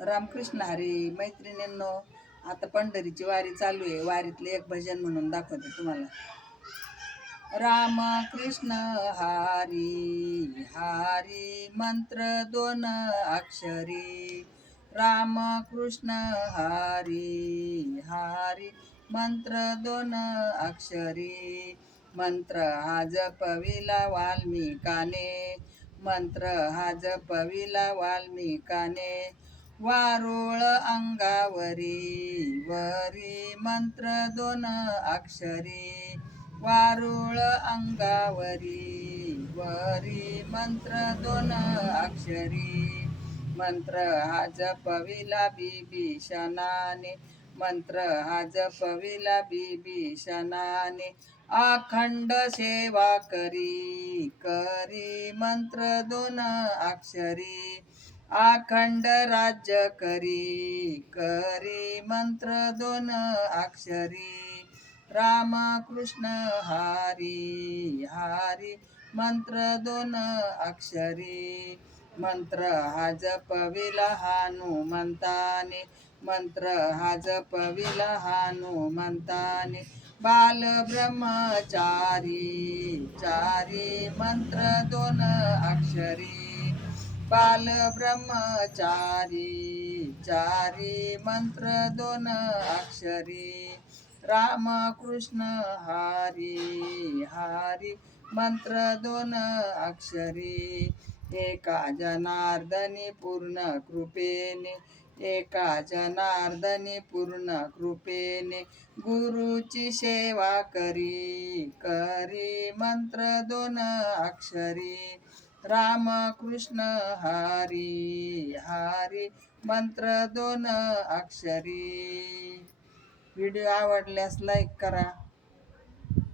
रामकृष्ण हरी मैत्रिणींनो, आता पंढरीची वारी चालू आहे. वारीतले एक भजन म्हणून दाखवते तुम्हाला. राम कृष्ण हरी हरी मंत्र दोन अक्षरी. राम कृष्ण हरी हरी मंत्र दोन अक्षरी. मंत्र हा जपविला वाल्मिकाने, मंत्र हा जपविला वाल्मिकाने. वारुळ अंगावरी वरी मंत्र दोन अक्षरी. वारुळ अंगावरी वरी मंत्र दोन अक्षरी. मंत्र हा जपविला बिभीषणाने, मंत्र हा जपविला बिभीषणाने. अखंड सेवा करी करी मंत्र दोन अक्षरी. अखंड राज्य करी करी मंत्र दोन अक्षरी. राम कृष्ण हरी हरी मंत्र दोन अक्षरी. मंत्र हा जपविला हनुमंताने, मंत्र हा जपविला हनुमंताने. बाल ब्रह्मचारी चारी मंत्र दोन अक्षरी. बाल ब्रह्मचारी चारी मंत्र दोन अक्षरी. राम कृष्ण हरी हरी मंत्र दोन अक्षरी. एका जनार्दनी पूर्ण कृपेने, एका जनार्दनी पूर्ण कृपेने. गुरुची सेवा करी करी मंत्र दोन अक्षरी. राम कृष्ण हरी हरी मंत्र दोन अक्षरी. व्हिडिओ आवडल्यास लाईक करा.